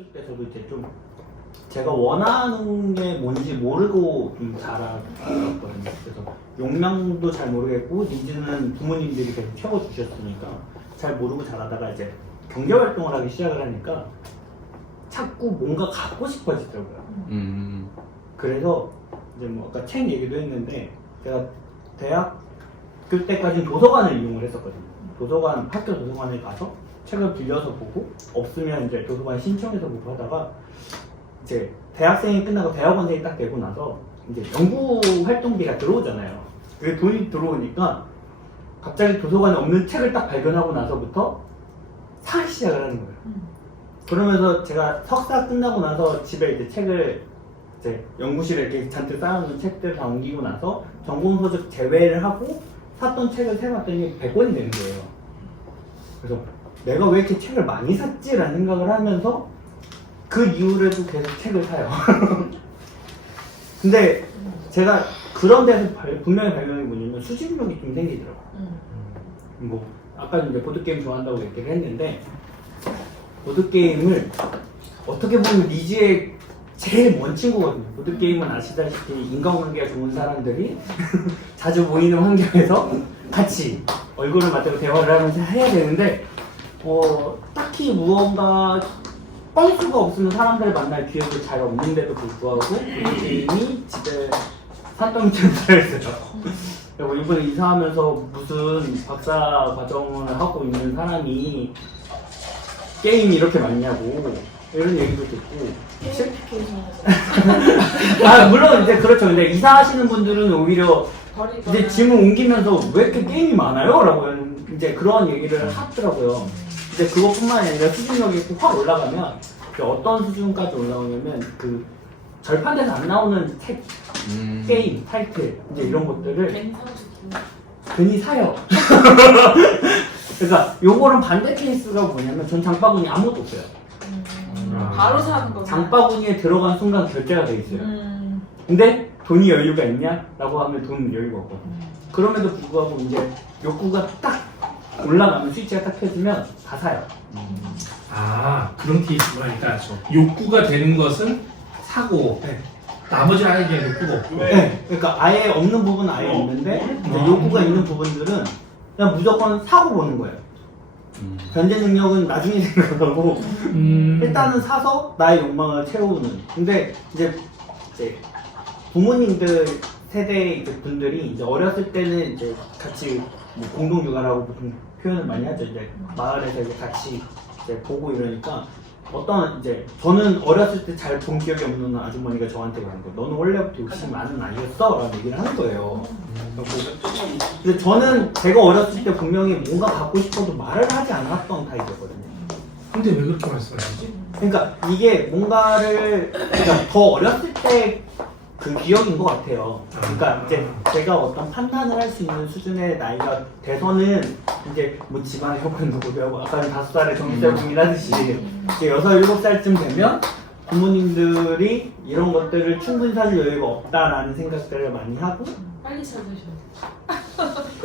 어렸을 때 저도 이제 좀 제가 원하는 게 뭔지 모르고 좀 자랐거든요. 그래서 용량도 잘 모르겠고 니즈는 부모님들이 계속 채워주셨으니까 잘 모르고 자라다가 이제 경제 활동을 하기 시작을 하니까 자꾸 뭔가 갖고 싶어지더라고요. 그래서 이제 뭐 아까 책 얘기도 했는데 제가 대학교 때까지는 도서관을 이용을 했었거든요. 도서관, 학교 도서관에 가서 책을 빌려서 보고 없으면 이제 도서관 신청해서 보고 하다가 이제 대학생이 끝나고 대학원생이 딱 되고 나서 이제 연구 활동비가 들어오잖아요. 그게 돈이 들어오니까 갑자기 도서관에 없는 책을 딱 발견하고 나서부터 사기 시작을 하는 거예요. 그러면서 제가 석사 끝나고 나서 집에 이제 책을 이제 연구실에 이렇게 잔뜩 쌓아놓은 책들 다 옮기고 나서 전공서적 제외를 하고 샀던 책을 세봤더니 100권이 되는 거예요. 그래서 내가 왜 이렇게 책을 많이 샀지라는 생각을 하면서 그 이후로도 계속 책을 사요. 근데 제가 그런 데서 분명히 발견이 뭐냐면 수집력이 좀 생기더라고요. 뭐 아까 이제 보드게임 좋아한다고 얘기를 했는데 보드게임을 어떻게 보면 니즈의 제일 먼 친구거든요. 보드게임은 아시다시피 인간관계가 좋은 사람들이 자주 모이는 환경에서 같이 얼굴을 맞대고 대화를 하면서 해야 되는데 딱히 무언가 뻔수가 없으면 사람들을 만날 기회도 잘 없는데도 불구하고 보드게임이 집에 산더미처럼 들어있어요. 그리고 이번에 이사하면서 무슨 박사 과정을 하고 있는 사람이 게임이 이렇게 많냐고 이런 얘기도 듣고 물론 이제 그렇죠. 근데 이사하시는 분들은 오히려 이제 짐을 옮기면서 왜 이렇게 게임이 많아요? 라고 이제 그런 얘기를 하더라고요. 이제 그것뿐만 아니라 수준력이 확 올라가면 어떤 수준까지 올라오냐면 그 절판돼서 안 나오는 책, 게임, 타이틀 이제 이런 것들을 괜히 사요. 그러니까 요거는 반대 케이스가 뭐냐면 전 장바구니 아무것도 없어요. 바로 사는 거. 장바구니에 들어간 순간 결제가 돼 있어요. 근데 돈이 여유가 있냐? 라고 하면 돈 여유가 없거든요. 그럼에도 불구하고 이제 욕구가 딱 올라가면 스위치가 딱 켜지면 다 사요. 아, 그런 케이스가 그러니까 욕구가 되는 것은 사고 네. 나머지는 아예 그냥 욕구가 없고. 네. 그러니까 아예 없는 부분은 아예 있는데 이제 욕구가 있는 부분들은 그냥 무조건 사고 보는 거예요. 견제 능력은 나중에 생각하고 일단은 사서 나의 욕망을 채우는. 근데 이제 부모님들 세대 이제 분들이 이제 어렸을 때는 이제 같이 뭐 공동 육아라고 보통 표현을 많이 하죠. 이제 마을에서 이제 같이 이제 보고 이러니까 어떤 이제 저는 어렸을 때 잘 본 기억이 없는 아주머니가 저한테 그러는 거예요. 너는 원래부터 욕심이 많은 아이였어? 라는 얘기를 하는 거예요. 근데 저는 제가 어렸을 때 분명히 뭔가 갖고 싶어도 말을 하지 않았던 타입이었거든요. 근데 왜 그렇게 말씀하시지? 그러니까 이게 뭔가를 그러니까 더 어렸을 때 그 기억인 것 같아요. 그러니까 이제 제가 어떤 판단을 할 수 있는 수준의 나이가 돼서는 이제 뭐 집안에 형편 누구고 아까는 5살에 정신살 고민하듯이 이제 6, 7살쯤 되면 부모님들이 이런 것들을 충분히 사줄 여유가 없다라는 생각들을 많이 하고 빨리 찾으셔야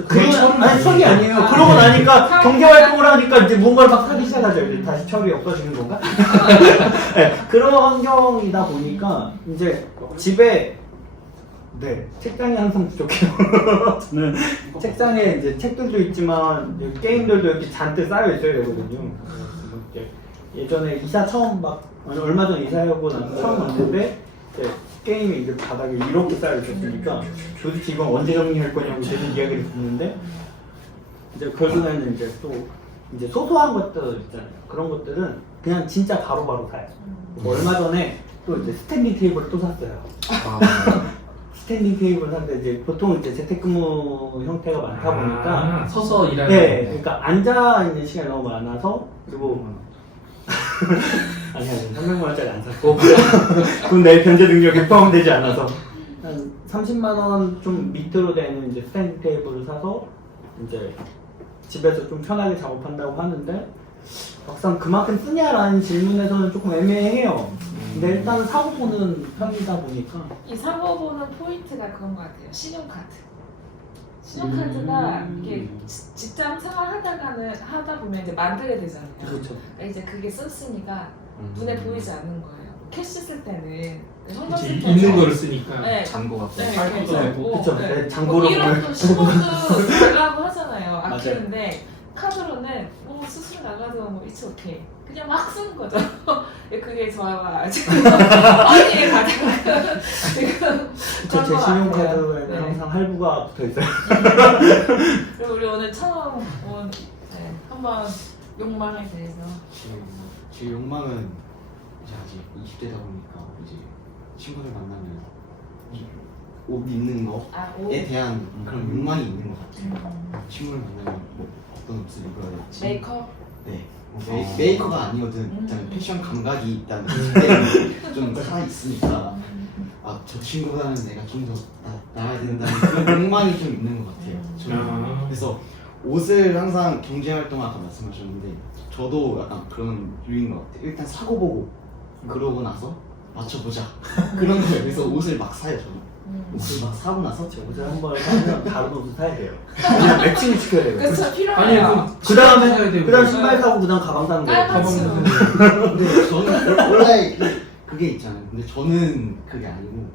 그러면 아니 철이 아니에요. 그러고 나니까 경제 활동을 하니까 이제 뭔가를 막 사기 시작하죠. 이제 다시 철이 없어지는 건가? 네, 그런 환경이다 보니까 이제 집에 책장이 항상 부족해요. 저는 책장에 이제 책들도 있지만 이제 게임들도 이렇게 잔뜩 쌓여 있어야 되거든요. 예전에 이사 처음 얼마 전 이사하고 나서 처음 왔는데 게임이 이제 바닥에 이렇게 쌓여 있었으니까 도대체 이건 언제 정리할 거냐고 계속 이야기를 듣는데 이제 결국에는 이제 또 이제 소소한 것들 있잖아요. 그런 것들은 그냥 진짜 바로바로 사요. 뭐 얼마 전에 또 이제 스탠딩 테이블을 또 샀어요. 스탠딩 테이블 샀는데 이제 보통 이제 재택근무 형태가 많다 보니까 서서 일하는. 네, 그러니까 앉아 있는 시간이 너무 많아서 그리고 아니 300만 원짜리 안 샀고 그건 내 견제 능력에 포함되지 않아서 한 30만 원 좀 밑으로 되는 이제 스탠딩 테이블을 사서 이제 집에서 좀 편하게 작업한다고 하는데 막상 그만큼 쓰냐라는 질문에서는 조금 애매해요. 근데 일단 사고 보는 편이다 보니까 이 사고 보는 포인트가 그런 것 같아요. 신용카드. 신용카드가 이게 직장 생활 하다 보면 이제 만들게 되잖아요. 그렇죠. 이제 그게 썼으니까 눈에 보이지 않는 거예요. 캐시 쓸 때는 그치, 현금센터 있는 거를 쓰니까. 네. 잔고 같고. 네, 팔고도 그래서 되고, 뭐, 그쵸. 네. 네, 장고로 1원도 10원도 달라고 하잖아요. 맞아요. 아끼는데 카드로는 뭐 수술 나가도 뭐 it's okay. 그냥 막 쓰는 거죠. 그게 저와 지금 언니의 가장 큰 지금 제 그런 것 신용카드에 같아요. 항상 할부가 붙어있어요. 그리고 우리 오늘 처음 온 한번 욕망에 대해서 제 욕망은 이제 아직 20대다 보니까 이제 친구들 만나면 옷 입는 거에 대한 그런 욕망이 있는 것 같아요. 친구를 만나면 뭐 어떤 옷을 입어야 될지. 메이크업 네. 뭐 메이커가 아니거든 일단 패션 감각이 있다는 때문에 좀 살아있으니까 아, 저 친구보다는 내가 좀 더 나아야 된다는 그런 욕망이 좀 있는 것 같아요. 저는. 그래서 옷을 항상 경제활동 아까 말씀하셨는데 저도 약간 그런 유인 것 같아요. 일단 사고 보고 그러고 나서 맞춰보자 그런 거예요. 그래서 옷을 막 사요 저는. 옷을 막 사고 나서 옷을 한번 사면 다른 옷을 사야 돼요. 그냥 매칭을 시켜야 돼요. 그래서 아니, 필요해요. 그 다음에 사야 되고. 신발 사고 그 다음 가방 사는 거예요. 깔맞춤. 근데 저는 원래 그게 있잖아요. 근데 저는 그게 아니고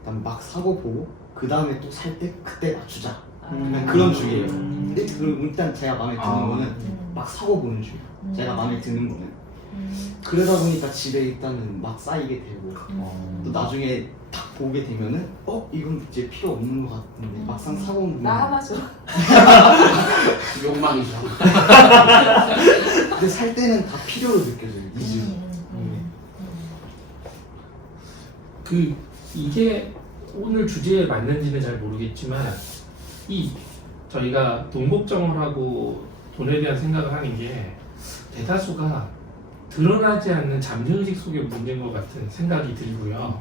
일단 막 사고 보고 그 다음에 또 살 때 그때 맞추자. 그냥 그런 주의예요. 근데 그리고 일단 제가 마음에 드는 거는 막 사고 보는 주의예요. 제가 마음에 드는 거는. 그러다 보니까 집에 일단은 막 쌓이게 되고 또 나중에 딱 보게 되면은 이건 이제 필요 없는 것 같은데 막상 사고 보면 나 하나 줘. 욕망이죠. 근데 살 때는 다 필요로 느껴져요. 니즈. 이게 오늘 주제에 맞는지는 잘 모르겠지만 저희가 돈 걱정을 하고 돈에 대한 생각을 하는 게 대다수가 드러나지 않는 잠재의식 속의 문제인 것 같은 생각이 들고요.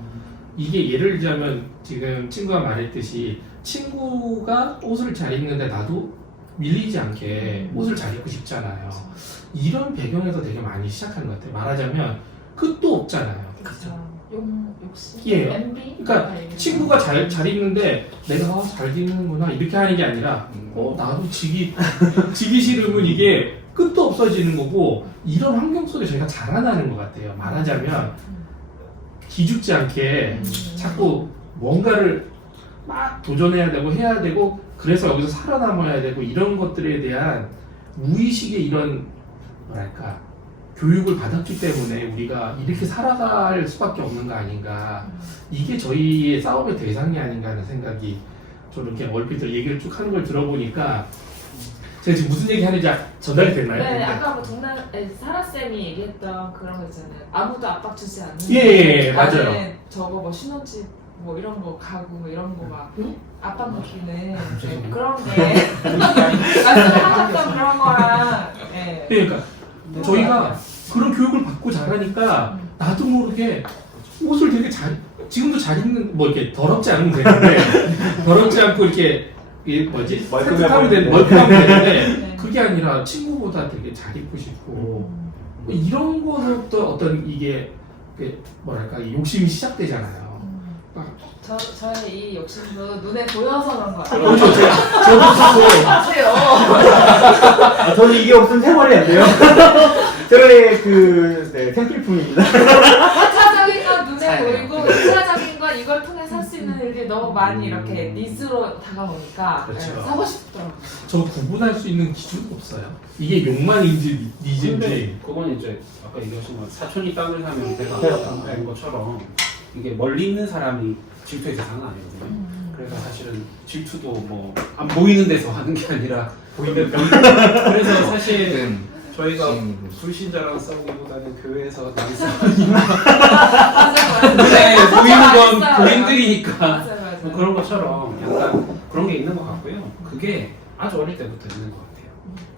이게 예를 들자면 지금 친구가 말했듯이 친구가 옷을 잘 입는데 나도 밀리지 않게 옷을 잘 입고 싶잖아요. 이런 배경에서 되게 많이 시작하는 것 같아요. 말하자면 끝도 없잖아요. 그렇죠. 욕심. 예. MB. 그러니까 친구가 잘 입는데 내가 잘 입는구나 이렇게 하는 게 아니라 나도 지기 싫으면 이게 끝도 없어지는 거고 이런 환경 속에 저희가 자라나는 것 같아요. 말하자면 기죽지 않게 자꾸 뭔가를 막 도전해야 되고 해야 되고 그래서 여기서 살아남아야 되고 이런 것들에 대한 무의식의 이런 뭐랄까 교육을 받았기 때문에 우리가 이렇게 살아갈 수밖에 없는 거 아닌가. 이게 저희의 싸움의 대상이 아닌가 하는 생각이 좀 이렇게 얼핏 얘기를 쭉 하는 걸 들어보니까 제가 지금 무슨 얘기 하는지 전달이 됐나요? 네, 아까 뭐 사라쌤이 얘기했던 그런 거 있잖아요. 아무도 압박 주지 않는. 예, 맞아요. 나는 저거 뭐 신혼집 뭐 이런 거 가고 뭐 이런 거 막 압박 느끼는 그런 게 말씀하셨던 그런 거랑. 예. 그러니까 저희가 그런 교육을 받고 자라니까 나도 모르게 옷을 되게 지금도 잘 입는 뭐 이렇게 더럽지 않으면 되는데 더럽지 않고 이렇게 이게 뭐지? 멀끔하면 되는데 네. 그게 아니라 친구보다 되게 잘 입고 싶고 뭐 이런 거로부터 어떤 이게 뭐랄까 욕심이 시작되잖아요. 저의 이 욕심도 눈에 보여서 그런 거 같아요. 그렇죠. 저도 하세요. 저는 이게 없으면 생활이 안 돼요. 저의 생필품입니다. 1차적인 건 눈에 잘 보이고 2차적인 건 이걸 통해 살 수 있는 일들이 너무 많이 이렇게 니즈로 다가오니까 그렇죠. 사고 싶더라고요. 저 구분할 수 있는 기준이 없어요. 이게 욕망인지 니즈인지. 근데 그건 이제 아까 얘기하신 건 사촌이 땅을 사면 배가 배가 된 것처럼 이게 멀리 있는 사람이 질투의 대상은 아니거든요. 그래서 사실은 질투도 뭐 안 보이는 데서 하는 게 아니라 보이는 그래서 사실 저희가 불신자랑 싸우기보다는 교회에서 나이 싸우니 맞아요. 눈에 보이는 건 맞아요. 교인들이니까 맞아요. 뭐 그런 것처럼 약간 그런 게 있는 것 같고요. 그게 아주 어릴 때부터 있는 것 같아요.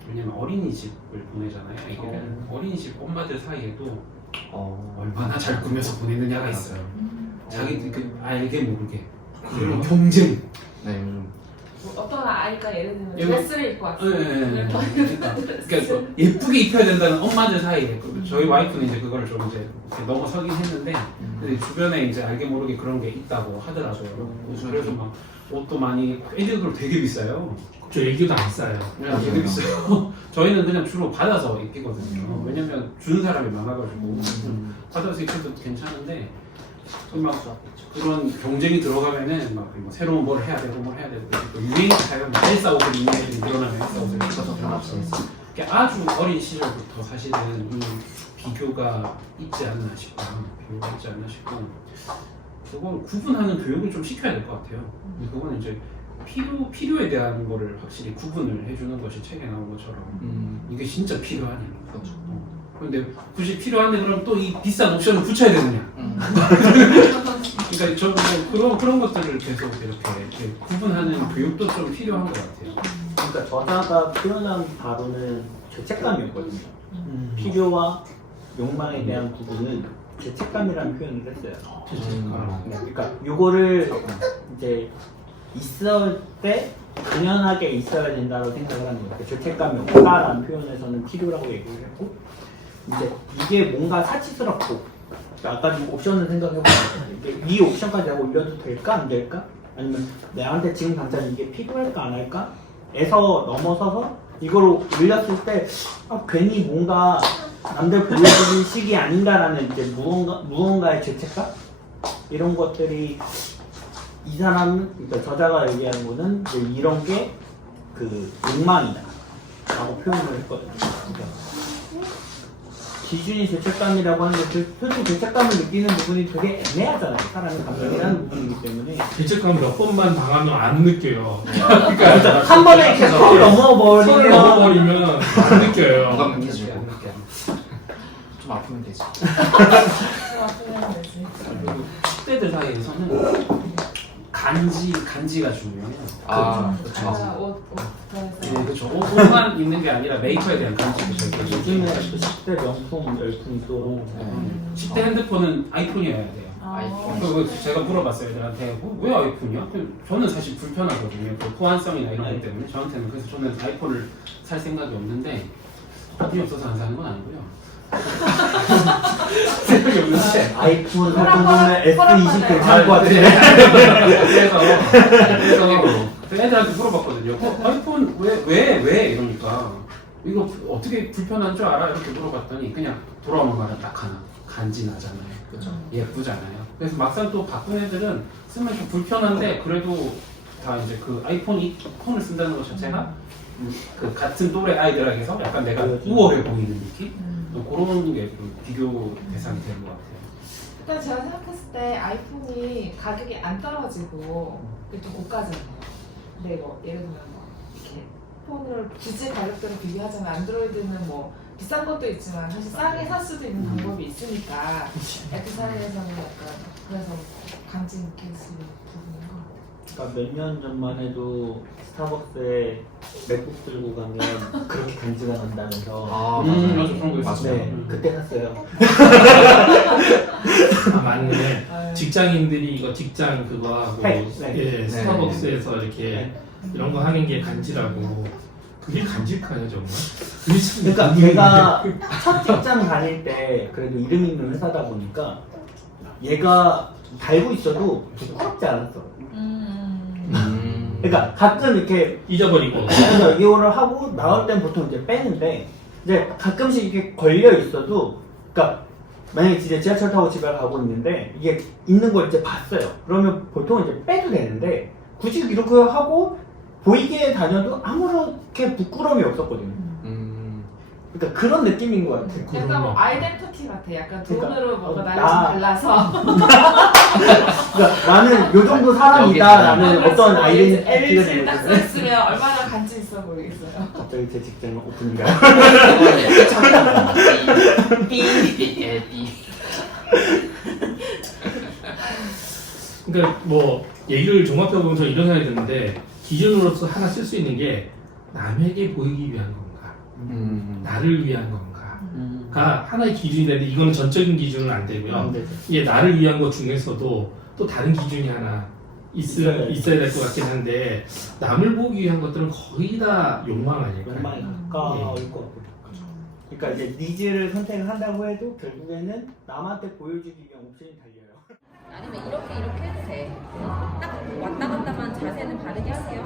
왜냐면 어린이집을 보내잖아요. 애기를 어린이집 엄마들 사이에도 얼마나 잘 꾸며서 보내느냐가 있어요. 자기 알게 모르게 그리고 경쟁. 네, 요즘 어떤 아이가 예를 들면 예를- 드레스를 입고 왔어요. 네, 그러니까 예쁘게 입혀야 된다는 엄마들 사이에 저희 와이프는 이제 그거를 좀 이제 이렇게 넘어서긴 했는데 근데 주변에 이제 알게 모르게 그런 게 있다고 하더라고요. 그래서 막 옷도 많이 애들도 되게 비싸요. 저 애기도 안 싸요. 그냥 되게 비싸요. 저희는 그냥 주로 받아서 입히거든요. 왜냐면 주는 사람이 많아가지고 받아서 입혀도 괜찮은데 막 그런 경쟁이 들어가면은 막 새로운 뭘 해야 되고 뭘 해야 되고 또 유행이 가면 엘사 옷을 입는 애들이 늘어나면 엘사 옷을 입어서 변합시다. 아주 어린 시절부터 사실은 이 비교가 있지 않나 싶고 그건 구분하는 교육을 좀 시켜야 될 것 같아요. 그거는 이제 필요에 대한 거를 확실히 구분을 해주는 것이 책에 나온 것처럼 이게 진짜 필요하냐. 그렇죠. 근데 굳이 필요한데 그럼 또 이 비싼 옵션을 붙여야 되느냐. 그러니까 저뭐 그런 것들을 계속 이렇게 구분하는 교육도 좀 필요한 것 같아요. 그러니까 저자가 표현한 바로는 죄책감이었거든요. 필요와 욕망에 대한 구분은 죄책감이라는 표현을 했어요. 네, 그러니까 요거를 이제 있을 때 당연하게 있어야 된다고 생각을 하는 거예요. 죄책감이 없다라는 표현에서는 필요라고 얘기를 했고 이제 이게 뭔가 사치스럽고 아까 좀 옵션을 생각해보면 이 옵션까지 내가 올려도 될까 안 될까? 아니면 내한테 지금 당장 이게 필요할까 안 할까? 에서 넘어서서 이걸 올렸을 때 괜히 뭔가 남들 보여주는 식이 아닌가라는 이제 무언가의 죄책감? 이런 것들이 이 사람은, 그러니까 저자가 얘기하는 거는 이제 이런 게 그 욕망이다 라고 표현을 했거든요. 그러니까 기준이 죄책감이라고 하는 것들, 솔직히 죄책감을 느끼는 부분이 되게 애매하잖아요. 사람의 감정이라는 부분이기 때문에. 죄책감 몇 번만 당하면 안 느껴요. 그러니까 한 번에 이렇게 손 손을 넘어버리면 안 느껴요. 뭐가 느껴지고 안 느껴요. 좀 아프면 되지. 아프면 되지. 그리고 10대들 사이에서는 간지가 중요해요. 맞아, 옷부터 해서. 그렇죠. 옷만 입는 게 아니라 메이커에 대한 간지도 저희 요즘에 10대 명품 열풍이 또 10대 핸드폰은 아이폰이어야 돼요. 아. 그리고 제가 물어봤어요 애들한테 왜 아이폰이야? 저는 사실 불편하거든요. 그 보안성이나 이런 것 때문에 저한테는. 그래서 저는 아이폰을 살 생각이 없는데 돈이 없어서 안 사는 건 아니고요. 생각이 없는데 아이폰 같은 보면 S20 괜찮을 것 같은데. 그래서 애들한테 물어봤거든요. 아이폰 왜 이러니까 이거 어떻게 불편한 줄 알아? 이렇게 물어봤더니 그냥 돌아오는 말은 딱 하나. 간지 나잖아요. 그죠? 예쁘잖아요. 그래서 막상 또 바꾼 애들은 쓰면 좀 불편한데 그래도 다 이제 그 폰을 쓴다는 것 자체가 그 같은 또래 아이들에게서 약간 내가 우월해 보이는 느낌? 그런 게 비교 대상이 되는 것 같아요. 일단 제가 생각했을 때 아이폰이 가격이 안 떨어지고 좀 고가잖아요. 근데 뭐 예를 들면 뭐 이렇게 폰을 굳이 가격대로 비교하자면 안드로이드는 뭐 비싼 것도 있지만 사실 싸게 살 수도 있는 방법이 있으니까 애플 사이에서는 약간 그래서 간지 느낄 수 있는 부분인 것 같아요. 그러니까 몇 년 전만 해도 스타벅스에 맥북 들고 가면 그렇게 간지가 난다면서. 맞아 그런 거 있었어요. 네, 그때 샀어요. 맞네. 직장인들이 이거 직장 그거 하고 네. 예, 스타벅스에서 이렇게 이런 거 하는 게 간지라고. 그게 간직하냐 정말? 그게 참 그러니까 궁금해. 제가 첫 직장 다닐 때 그래도 이름 있는 회사다 보니까 얘가 달고 있어도 부끄럽지 않았어. 그러니까 가끔 이렇게 잊어버리고. 그래서 이거를 하고 나올 땐 보통 이제 빼는데 이제 가끔씩 이렇게 걸려 있어도, 그러니까 만약에 진짜 지하철 타고 집에 가고 있는데 이게 있는 걸 이제 봤어요. 그러면 보통 이제 빼도 되는데 굳이 이렇게 하고 보이게 다녀도 아무렇게 부끄러움이 없었거든요. 그러니까 그런 느낌인 것 같아. 약간 뭐 아이덴티티 같아. 약간 그러니까, 돈으로 뭔가 나를 나- 좀 발라서. 그러니까 나는 요 정도 사람이다라는 어떤 아이덴티티가 LG 되는 딱 거죠. 써있으면 얼마나 간지 있어 보이겠어요. 갑자기 제 직장은 오픈인가요? 그러니까 뭐 얘기를 종합해보면 저 이런 생각이 드는데 기준으로서 하나 쓸 수 있는 게 남에게 보이기 위한 건가, 나를 위한 건가가 하나의 기준이 되는데 이거는 전적인 기준은 안 되고요. 이게 나를 위한 것 중에서도 또 다른 기준이 하나 있어야 될 것 같긴 한데 남을 보기 위한 것들은 거의 다 욕망 아닐까요? 욕망에 가까울 것 같고. 그러니까 이제 니즈를 선택을 한다고 해도 결국에는 남한테 보여주기 위한 옵션이 달려요. 아니면 이렇게 해도 돼. 딱 왔다 갔다만 자세는 바르게 할게요.